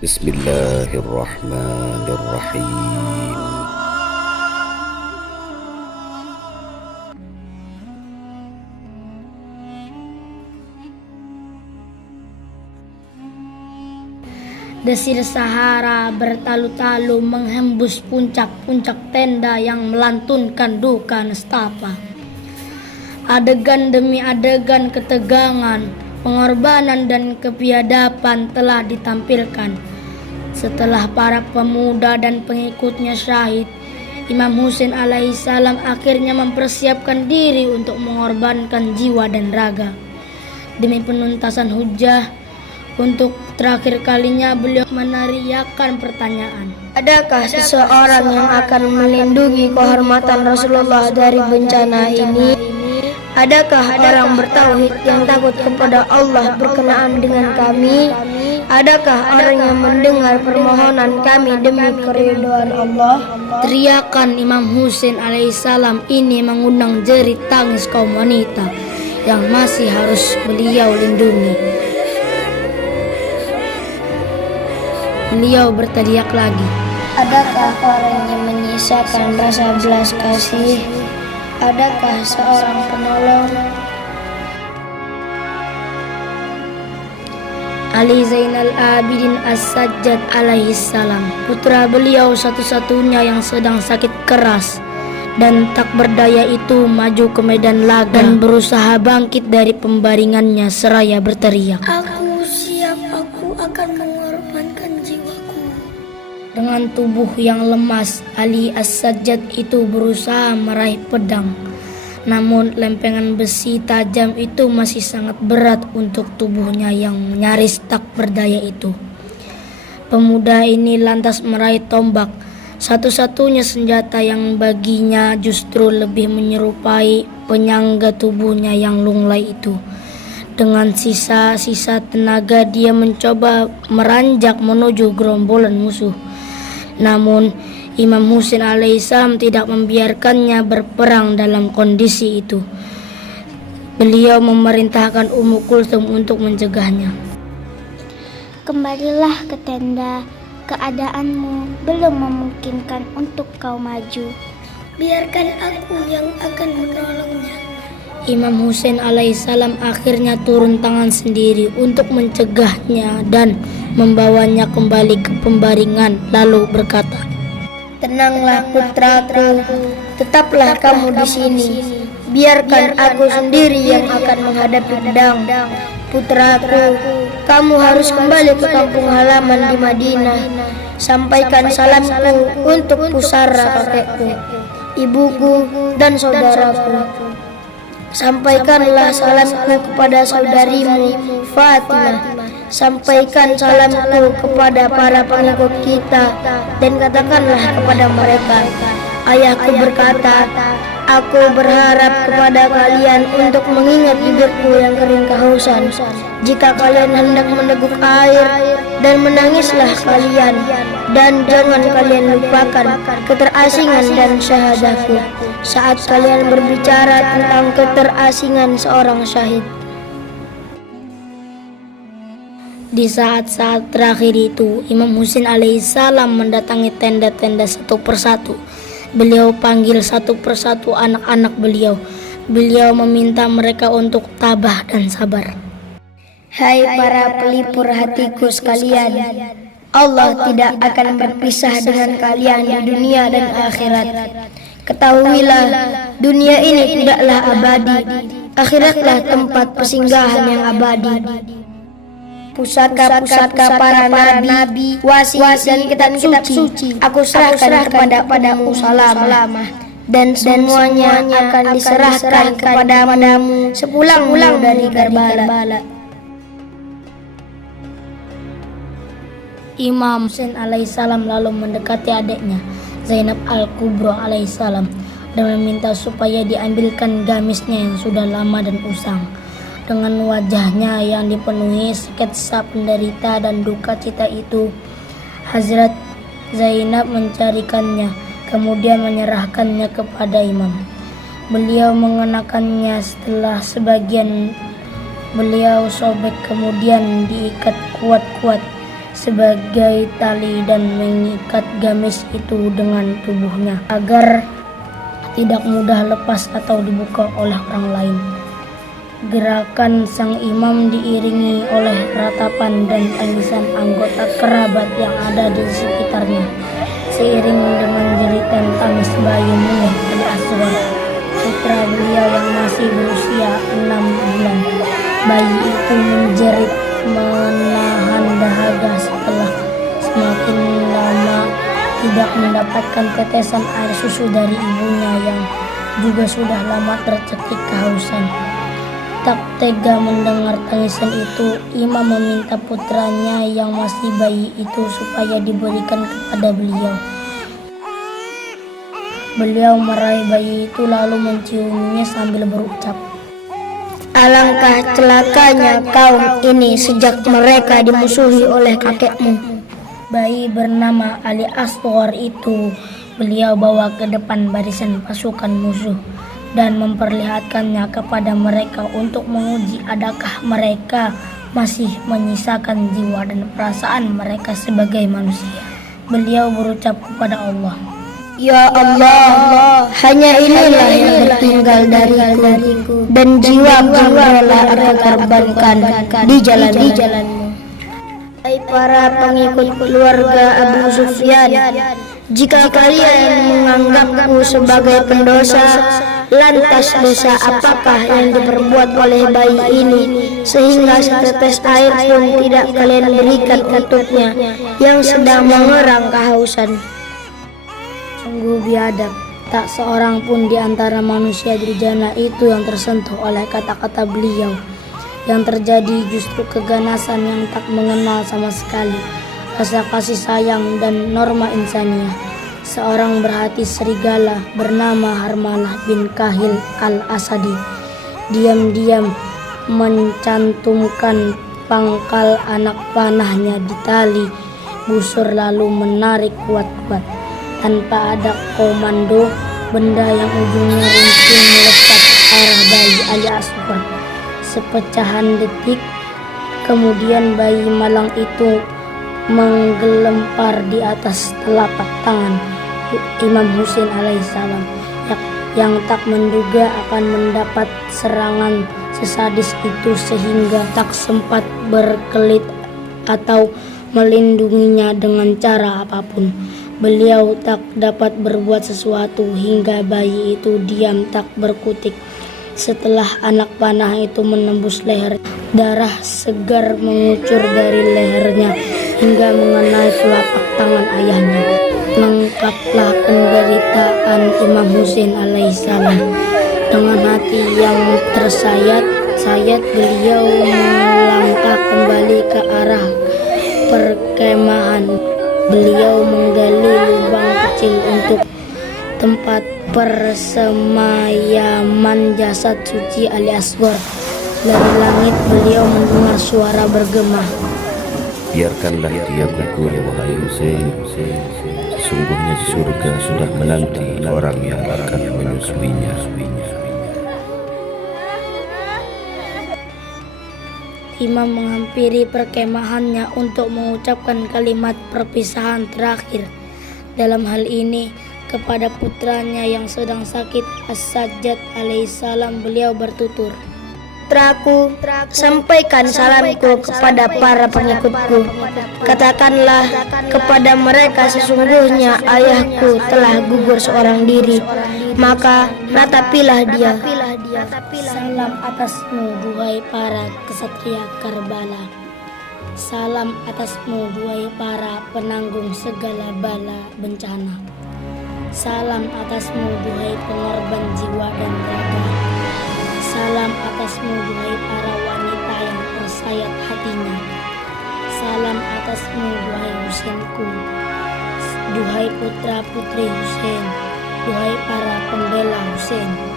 Bismillahirrahmanirrahim. Desir Sahara bertalu-talu menghembus puncak-puncak tenda yang melantunkan duka nestapa. Adegan demi adegan ketegangan, pengorbanan dan kebiadaban telah ditampilkan. Setelah para pemuda dan pengikutnya syahid, Imam Husain alaihissalam akhirnya mempersiapkan diri untuk mengorbankan jiwa dan raga demi penuntasan hujjah. Untuk terakhir kalinya beliau meneriakkan pertanyaan, adakah seseorang yang akan melindungi kehormatan Rasulullah dari bencana ini? Adakah orang bertauhid yang takut kepada Allah berkenaan dengan kami? Adakah orang yang mendengar permohonan kami demi keridhaan Allah? Teriakan Imam Husain alaihissalam ini mengundang jerit tangis kaum wanita yang masih harus beliau lindungi. Beliau berteriak lagi, adakah orang yang menyisakan rasa belas kasih? Adakah seorang penolong? Ali Zainal Abidin As-Sajjad alaihissalam, putra beliau satu-satunya yang sedang sakit keras dan tak berdaya itu maju ke medan laga dan berusaha bangkit dari pembaringannya seraya berteriak, aku siap, aku akan mengorbankan jiwaku. Dengan tubuh yang lemas, Ali As-Sajjad itu berusaha meraih pedang. Namun lempengan besi tajam itu masih sangat berat untuk tubuhnya yang nyaris tak berdaya itu. Pemuda ini lantas meraih tombak, satu-satunya senjata yang baginya justru lebih menyerupai penyangga tubuhnya yang lunglai itu. Dengan sisa-sisa tenaga dia mencoba meranjak menuju gerombolan musuh. Namun Imam Husain alaihissalam tidak membiarkannya berperang dalam kondisi itu. Beliau memerintahkan Ummu Kulsum untuk mencegahnya. Kembalilah ke tenda, keadaanmu belum memungkinkan untuk kau maju. Biarkan aku yang akan menolongnya. Imam Husain alaihissalam akhirnya turun tangan sendiri untuk mencegahnya dan membawanya kembali ke pembaringan, lalu berkata, tenanglah putraku, tetaplah kamu di sini. Biarkan aku sendiri yang akan menghadapi pedang. Putraku, kamu harus kembali ke kampung halaman di Madinah. Sampaikan salamku untuk pusara kakekku, ibuku dan saudaraku. Sampaikanlah salamku kepada saudarimu Fatimah. Sampaikan salamku kepada para pengikut kita dan katakanlah kepada mereka, ayahku berkata, aku berharap kepada kalian untuk mengingat bibirku yang kering kehausan. Jika kalian hendak meneguk air, dan menangislah kalian, dan jangan kalian lupakan keterasingan dan syahadaku saat kalian berbicara tentang keterasingan seorang syahid. Di saat-saat terakhir itu, Imam Husain alaihissalam mendatangi tenda-tenda satu persatu. Beliau panggil satu persatu anak-anak beliau. Beliau meminta mereka untuk tabah dan sabar. Hai para pelipur hatiku sekalian, Allah tidak akan berpisah dengan kalian di dunia dan akhirat. Ketahuilah, dunia ini tidaklah abadi, akhiratlah tempat persinggahan yang abadi. Pusaka-pusaka para nabi, wasi dan kitab suci aku serahkan kepadamu Salamah, dan semuanya akan diserahkan kepadamu sepulang dari Karbala. Imam Husain alaihissalam lalu mendekati adiknya Zainab al-Kubra alaihissalam dan meminta supaya diambilkan gamisnya yang sudah lama dan usang. Dengan wajahnya yang dipenuhi sketsa penderita dan duka cita itu, Hazrat Zainab mencarikannya, kemudian menyerahkannya kepada Imam. Beliau mengenakannya, setelah sebagian beliau sobek kemudian diikat kuat-kuat sebagai tali dan mengikat gamis itu dengan tubuhnya agar tidak mudah lepas atau dibuka oleh orang lain. Gerakan sang imam diiringi oleh ratapan dan tangisan anggota kerabat yang ada di sekitarnya. Seiring dengan jeritan tangis bayi Nuh al-Asghar, putra beliau yang masih berusia 6 bulan. Bayi itu menjerit menahan dahaga setelah semakin lama tidak mendapatkan tetesan air susu dari ibunya yang juga sudah lama tercekik kehausan. Tak tega mendengar tangisan itu, imam meminta putranya yang masih bayi itu supaya diberikan kepada beliau. Beliau meraih bayi itu lalu menciumnya sambil berucap, "Alangkah celakanya kaum ini sejak mereka dimusuhi oleh kakekmu." Bayi bernama Ali Asghar itu beliau bawa ke depan barisan pasukan musuh dan memperlihatkannya kepada mereka untuk menguji adakah mereka masih menyisakan jiwa dan perasaan mereka sebagai manusia. Beliau berucap kepada Allah, "Ya Allah, hanya inilah yang tertinggal dariku dan jiwa-jiwa rela aku korbankan di jalan-Mu. Hai para pengikut keluarga Abu Sufyan, jika kalian menganggapku sebagai pendosa, lantas dosa apakah yang diperbuat oleh bayi ini sehingga setetes air pun tidak kalian berikan untuknya yang sedang mengerang kehausan? Sungguh biadab, tak seorang pun di antara manusia durjana itu yang tersentuh oleh kata-kata beliau. Yang terjadi justru keganasan yang tak mengenal sama sekali rasa kasih sayang dan norma insaniah. Seorang berhati serigala bernama Harmalah bin Kahil al-Asadi diam-diam mencantumkan pangkal anak panahnya di tali busur lalu menarik kuat-kuat. Tanpa ada komando, benda yang ujungnya runcing melekat ke arah bayi Ali Asghar. Sepecahan detik kemudian bayi malang itu menggelempar di atas telapak tangan Imam Husain alaihissalam yang tak menduga akan mendapat serangan sesadis itu sehingga tak sempat berkelit atau melindunginya dengan cara apapun. Beliau tak dapat berbuat sesuatu hingga bayi itu diam tak berkutik. Setelah anak panah itu menembus leher, darah segar mengucur dari lehernya hingga mengenai telapak tangan ayahnya. Lengkaplah penderitaan Imam Husain alaihissalam. Dengan hati yang tersayat-sayat, beliau melangkah kembali ke arah perkemahan. Beliau menggali lubang kecil untuk tempat persemayaman jasad suci Ali Asghar. Dari langit beliau mendengar suara bergema, "Biarkanlah dia gugur, wahai Husain. Sesungguhnya di surga sudah menanti orang yang akan menyusuinya." Imam menghampiri perkemahannya untuk mengucapkan kalimat perpisahan terakhir. Dalam hal ini kepada putranya yang sedang sakit As-Sajjad alaihissalam beliau bertutur, "Putraku, sampaikan salamku kepada para pengikutku. Katakanlah kepada mereka sesungguhnya ayahku telah gugur seorang diri, maka ratapilah dia. Salam atasmu duhai para kesatria Karbala. Salam atasmu duhai para penanggung segala bala bencana. Salam atasmu duhai pengorban jiwa dan raga. Salam atasmu duhai para wanita yang tersayat hatinya. Salam atasmu duhai Husainku, duhai putra-putri Husain, duhai para pembela Husain."